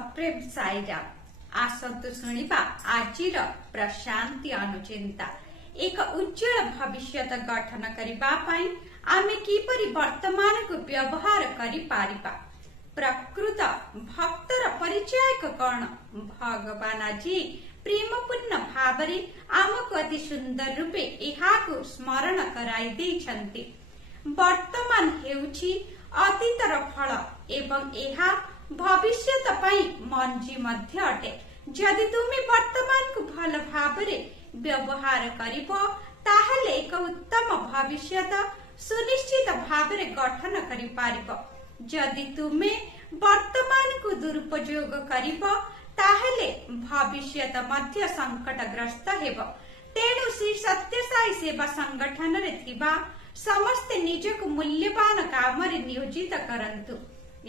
सप्रेम साईराम। आसतु शुणिबा आजिर प्रशांति अनुचिंता। एक उज्जवल भविष्य गठन करिबा पई आमे किपरि वर्तमान को व्यवहार करि पारिबा। प्रकृत भक्तर परिचय कौन? भगवान आज प्रेमपूर्ण भावरे आमको अति सुंदर रूपे एहाकु स्मरण कराई दैछन्ति। वर्तमान हेउछि अतीतर फल एवं एहा भविष्यत पई मंजी मध्य अटे। जदि तुमे वर्तमान को भल भावरे व्यवहार करिबो ताहले एक उत्तम भविष्यत सुनिश्चित भावरे गठन करि पारिबो। जदि तुमे वर्तमान को दुरुपयोग करिबो ताहले भविष्यत मध्य संकटग्रस्त हेबो। तेणु श्री सत्य साई सेवा संगठन रे थिबा समस्त निजक मूल्यवान काम रे नियोजित करंतु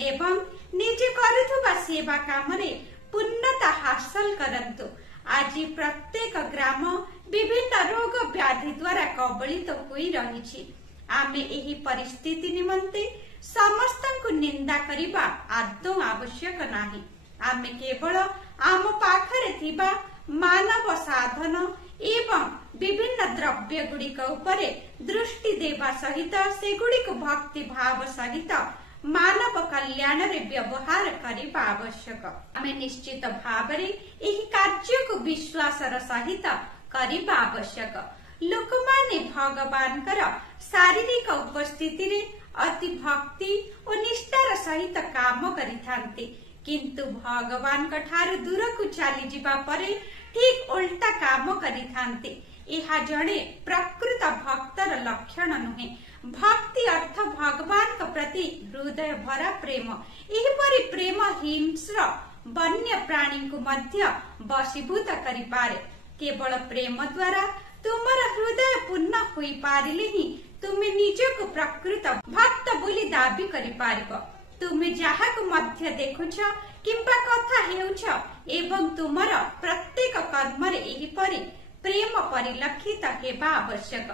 एवं निजे करुथुबा सेवा काम रे पूर्णता हासिल करंतु। आज प्रत्येक ग्राम विभिन्न रोग व्याधि द्वारा कबलित होई रहिछि। आमे एही परिस्थिति निमंते समस्तଙ୍କୁ निंदा करिबा आदौ आवश्यक नाही। आमे केवल आम पाखरे थिबा मानव साधन एवं विभिन्न द्रव्य गुड़िक उपरे दृष्टि देवा सहित सेगुड़िक भक्ति भाव सहित मानव कल्याण रे व्यवहार करिबा आवश्यक। आमे निश्चित भावरे एही कार्य को विश्वासर सहित करिबा आवश्यक। लोकमाने भगवानकर शारीरिक उपस्थिति रे अति भक्ति और निष्ठार सहित काम करिथांती, किंतु भगवान ठारू दूर को चली जिबा परे ठीक उल्टा काम करिथांती। एहा जणे प्रकृत भक्तर लक्षण नुहे। भक्ति अर्थ भगवान के प्रति हृदय भरा प्रेम। एहिपरि प्रेम हिंस्र वन्य प्राणी को मध्य वशीभूत करि पारे। केवल प्रेम द्वारा तुमर हृदय पूर्ण होई पारिले ही तुमे निजको प्रकृत भक्त बोली दाबी करि पारिबो। तुमे जाहाको मध्य देखुछ किंबा कथा हेउछ एवं तुमर प्रत्येक कर्म रे एहिपरि प्रेम परिलक्षित हेबा आवश्यक।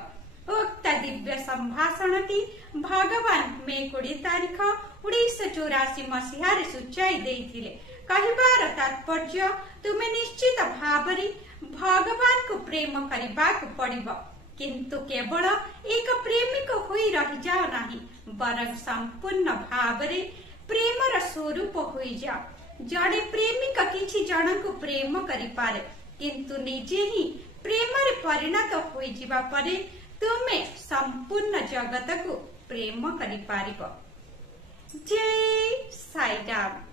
उक्त दिव्य संभाषणटी भगवान मे 20 तारीख 1984 मसीहारे सूचाई देइथिले। कहिबार तात्पर्य तुमे निश्चित भावरे भगवान को प्रेम करिबाक पड़िबो, किंतु केवल एक प्रेमिक होई रहि जाओ नाही, बरं संपूर्ण भावरे प्रेमर स्वरूप होई जाओ। जड़े प्रेमिक किछि जन को प्रेम करि पारे, किंतु निजे ही प्रेमरे परिणत होई जिबा परे तुमे संपूर्ण जगत को प्रेम करि पारिबो। जय साईराम।